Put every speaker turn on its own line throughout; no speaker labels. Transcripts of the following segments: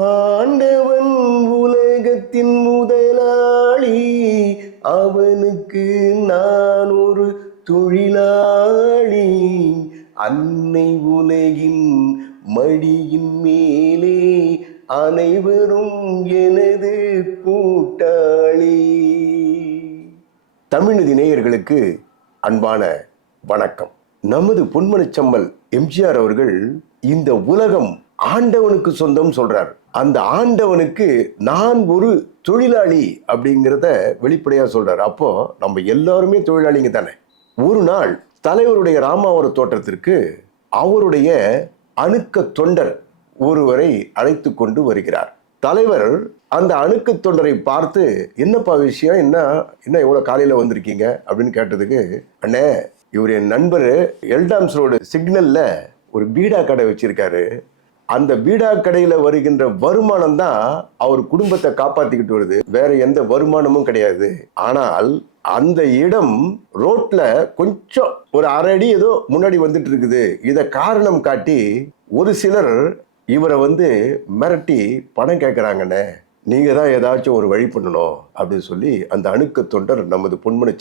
ஆண்டவன் உலகத்தின் முதலாளி. அவனுக்கு நான் ஒரு தொழிலாளி. அன்னை உலகின் மடியின் மேலே அனைவரும் எனது கூட்டாளி. தமிழ்நிதி நேயர்களுக்கு அன்பான வணக்கம். நமது பொன்மனச்சம்மல் எம்ஜிஆர் அவர்கள் இந்த உலகம் ஆண்டவனுக்கு சொந்தம் சொல்றாரு. அந்த ஆண்டவனுக்கு நான் ஒரு தொழிலாளி அப்படிங்கிறத வெளிப்படையா சொல்றாரு. அப்போ நம்ம எல்லாருமே தொழிலாளிங்க தானே. ஒரு நாள் தலைவருடைய ராமாவர தோட்டத்திற்கு அவருடைய அணுக்க தொண்டர் ஒருவரை அழைத்து கொண்டு வருகிறார். தலைவர் அந்த அணுக்க தொண்டரை பார்த்து என்னப்பா விஷயம்? என்ன என்ன இவ்வளோ காலையில் வந்திருக்கீங்க? அப்படின்னு கேட்டதுக்கு அண்ணே இவர் என் நண்பர் எல்டாம்ஸ் ரோடு சிக்னலில் ஒரு பீடா கடை வச்சிருக்காரு. அந்த பீடா கடையில வருகின்ற வருமானம் தான் அவர் குடும்பத்தை காப்பாத்திக்கிட்டு வருது. வேற எந்த வருமானமும் கிடையாது. ஆனால் அந்த இடம் ரோட்ல கொஞ்சம் ஒரு அரை அடி ஏதோ முன்னாடி வந்துட்டு இருக்குது. இதை காரணம் காட்டி ஒரு சிலர் இவரை வந்து மிரட்டி பணம் கேட்குறாங்கண்ணே நீங்க தான் ஏதாச்சும் ஒரு வழி பண்ணணும் அப்படின்னு சொல்லி அந்த அணுக்க தொண்டர் நமது பொன்மனை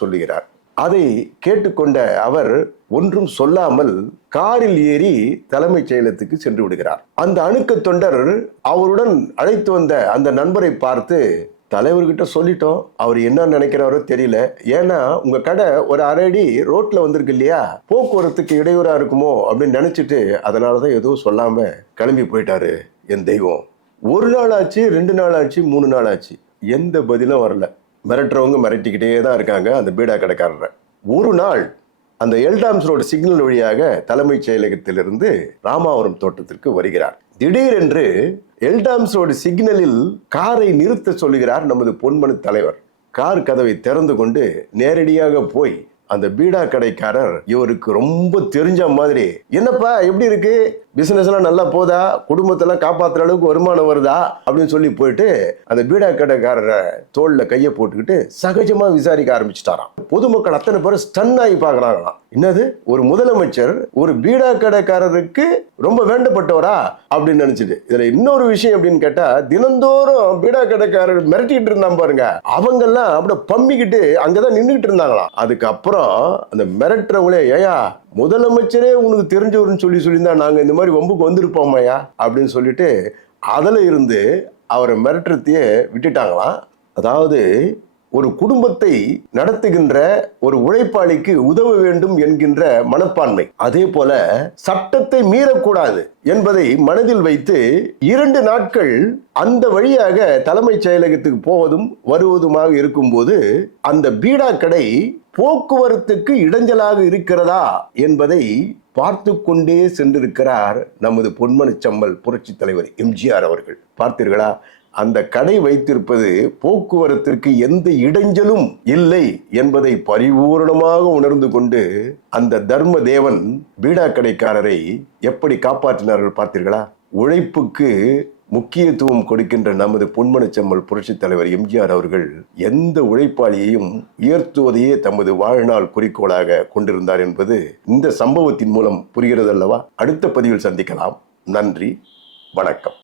சொல்லுகிறார். அதை கேட்டுக்கொண்ட அவர் ஒன்றும் சொல்லாமல் காரில் ஏறி தலைமைச் செயலத்துக்கு சென்று விடுகிறார். அந்த அணுக்க தொண்டர் அவருடன் அழைத்து வந்த அந்த நண்பரை பார்த்து தலைவர்கிட்ட சொல்லிட்டோம். அவர் என்ன நினைக்கிறாரோ தெரியல. ஏன்னா உங்க கடை ஒரு அரை அடி ரோட்ல வந்திருக்கு இல்லையா? போக்குவரத்துக்கு இடையூறா இருக்குமோ? அப்படின்னு நினைச்சிட்டு அதனாலதான் எதுவும் சொல்லாம கிளம்பி போயிட்டாரு என் தெய்வம். ஒரு நாள் ஆச்சு ரெண்டு நாள் ஆச்சு மூணு நாள் ஆச்சு. எந்த பதிலும் வரல. மிரட்டுறவங்க மிரட்டிக்கிட்டே தான் இருக்காங்க அந்த பீடா கடைக்காரரை. ஒரு நாள் அந்த எல்டாம்ஸ் ரோடு சிக்னல் வழியாக தலைமைச் செயலகத்திலிருந்து ராமாவரம் தோட்டத்திற்கு வருகிறார். திடீரென்று எல்டாம்ஸ் ரோடு சிக்னலில் காரை நிறுத்த சொல்லுகிறார் நமது பொன்மனு தலைவர். கார் கதவை திறந்து கொண்டு நேரடியாக போய் அந்த பீடா கடைக்காரர் இவருக்கு ரொம்ப தெரிஞ்ச மாதிரி என்னப்பா எப்படி இருக்கு? பிசினஸ் எல்லாம் நல்லா போதா? குடும்பத்தெல்லாம் காப்பாத்துற அளவுக்கு வருமானம் வருதா? அப்படின்னு சொல்லி போயிட்டு அந்த பீடா கடைக்காரரை தோல்ல கையை போட்டுக்கிட்டு சகஜமா விசாரிக்க ஆரம்பிச்சிட்டாராம். பொதுமக்கள் அத்தனை பேரும் ஸ்டன் ஆகி பார்க்கறாங்களாம். என்னது? ஒரு முதலமைச்சர் ஒரு பீடா கடைக்காரருக்கு ரொம்ப வேண்டப்பட்டவரா அப்படின்னு நினைச்சிட்டு இதுல இன்னொரு விஷயம் அப்படின்னு கேட்டா தினந்தோறும் பீடா கடைக்காரர் மிரட்டிட்டு இருந்தான் பாருங்க. அவங்க எல்லாம் அப்படியே பம்மிக்கிட்டு அங்கதான் நின்றுகிட்டு இருந்தாங்களாம். அதுக்கப்புறம் அந்த மிரட்டுறவங்களே ஏயா முதலமைச்சரே உனக்கு தெரிஞ்சவருன்னு சொல்லி சொல்லியிருந்தா நாங்க இந்த மாதிரி வம்புக்கு வந்திருப்போமையா அப்படின்னு சொல்லிட்டு அதுல இருந்து அவரை மிரட்டுறதையே விட்டுட்டாங்களாம். அதாவது ஒரு குடும்பத்தை நடத்துகின்ற ஒரு உழைப்பாளிக்கு உதவ வேண்டும் என்கின்ற மனப்பான்மை. அதே போல சட்டத்தை மீறக்கூடாது என்பதை மனதில் வைத்து இரண்டு நாட்கள் அந்த வழியாக தலைமைச் செயலகத்துக்கு போவதும் வருவதுமாக இருக்கும்போது அந்த பீடா கடை போக்குவரத்துக்கு இடைஞ்சலாக இருக்கிறதா என்பதை பார்த்து கொண்டே சென்றிருக்கிறார் நமது பொன்மனச்சம்மல் புரட்சி தலைவர் எம்ஜிஆர் அவர்கள். பார்த்தீர்களா? அந்த கடை வைத்திருப்பது போக்குவரத்திற்கு எந்த இடைஞ்சலும் இல்லை என்பதை பரிபூரணமாக உணர்ந்து கொண்டு அந்த தர்ம தேவன் பீடா கடைக்காரரை எப்படி காப்பாற்றினார்கள் பார்த்தீர்களா? உழைப்புக்கு முக்கியத்துவம் கொடுக்கின்ற நமது பொன்மனச்செம்மல் புரட்சித் தலைவர் எம்ஜிஆர் அவர்கள் எந்த உழைப்பாளியையும் உயர்த்துவதையே தமது வாழ்நாள் குறிக்கோளாக கொண்டிருந்தார் என்பது இந்த சம்பவத்தின் மூலம் புரிகிறது அல்லவா அடுத்த பதிவில் சந்திக்கலாம். நன்றி. வணக்கம்.